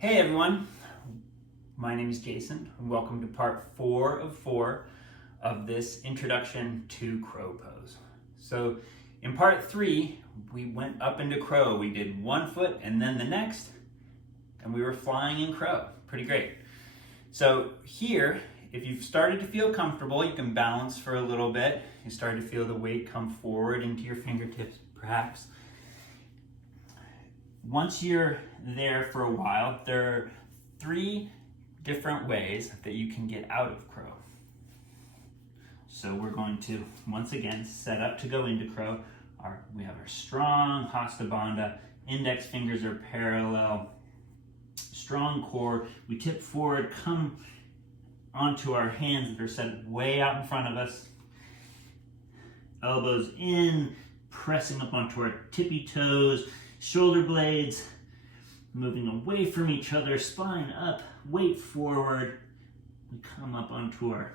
Hey everyone, my name is Jason and welcome to part 4 of 4 of this introduction to crow pose. So in part 3 we went up into crow. We did one foot and then the next and we were flying in crow. Pretty great. So here, if you've started to feel comfortable, you can balance for a little bit. You start to feel the weight come forward into your fingertips perhaps. Once you're there for a while, there are 3 different ways that you can get out of crow. So we're going to, once again, set up to go into crow. We have our strong Hasta Bandha, index fingers are parallel, strong core. We tip forward, come onto our hands that are set way out in front of us. Elbows in, pressing up onto our tippy toes. Shoulder blades moving away from each other, spine up, weight forward. We come up onto our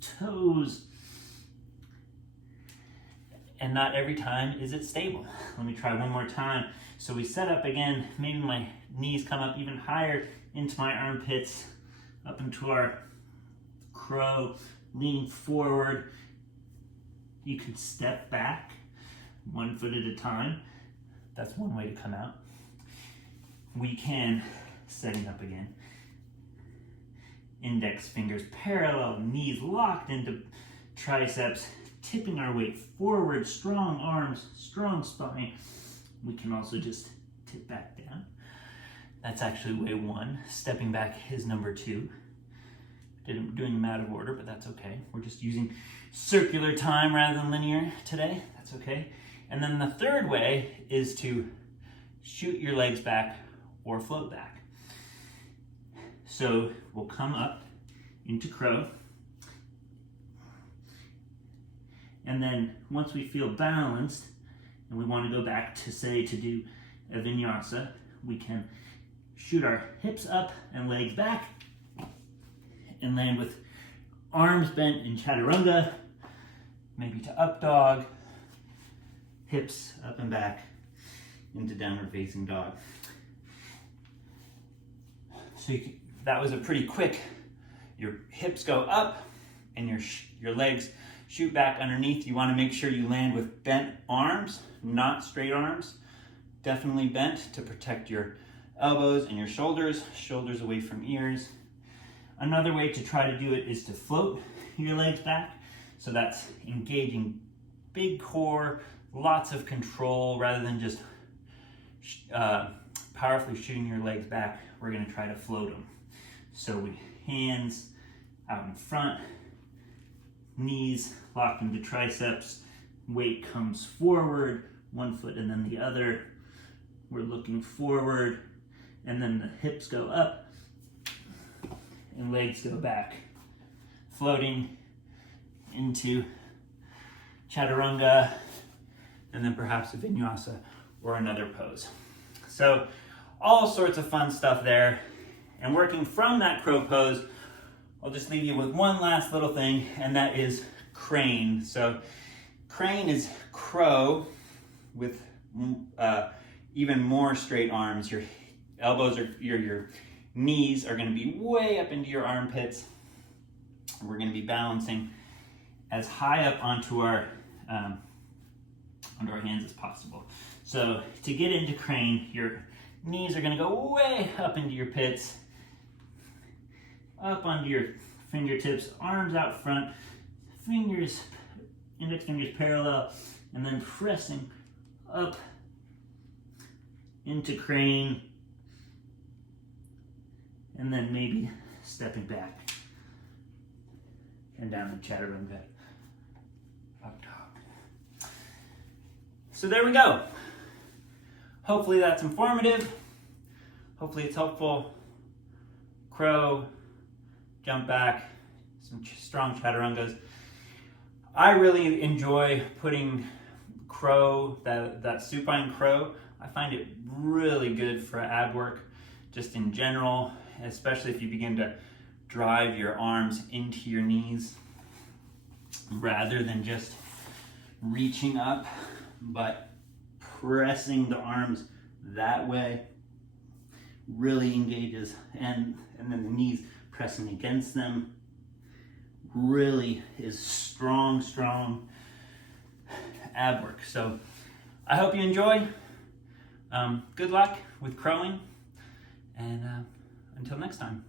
toes. And not every time is it stable. Let me try one more time. So we set up again, maybe my knees come up even higher into my armpits, up into our crow, leaning forward. You can step back 1 foot at a time. That's one way to come out. We can, setting up again, index fingers parallel, knees locked into triceps, tipping our weight forward, strong arms, strong spine. We can also just tip back down. That's actually way 1. Stepping back is number 2. Doing them out of order, but that's okay. We're just using circular time rather than linear today. That's okay. And then the third way is to shoot your legs back or float back. So we'll come up into crow. And then once we feel balanced and we want to go back to to do a vinyasa, we can shoot our hips up and legs back and land with arms bent in chaturanga, maybe to up dog, hips up and back into downward facing dog. So that was a pretty quick, your hips go up and your legs shoot back underneath. You want to make sure you land with bent arms, not straight arms. Definitely bent to protect your elbows and your shoulders away from ears. Another way to try to do it is to float your legs back. So that's engaging big core, lots of control rather than just powerfully shooting your legs back. We're going to try to float them. So hands out in front, knees locked into triceps, weight comes forward, 1 foot and then the other. We're looking forward and then the hips go up and legs go back. Floating into chaturanga and then perhaps a vinyasa or another pose. So all sorts of fun stuff there. And working from that crow pose, I'll just leave you with one last little thing, and that is crane. So crane is crow with even more straight arms. Your elbows are, your knees are going to be way up into your armpits. We're going to be balancing as high up onto our hands as possible. So to get into crane, your knees are going to go way up into your pits, up onto your fingertips, arms out front, index fingers parallel, and then pressing up into crane, and then maybe stepping back and down to chaturanga. Up dog. So there we go. Hopefully that's informative. Hopefully it's helpful. Crow, jump back, some strong chaturangas. I really enjoy putting crow, that supine crow. I find it really good for ab work, just in general, especially if you begin to drive your arms into your knees rather than just reaching up, but pressing the arms that way. really engages, and then the knees pressing against them really is strong ab work. So I hope you enjoy. Good luck with crowing, and until next time.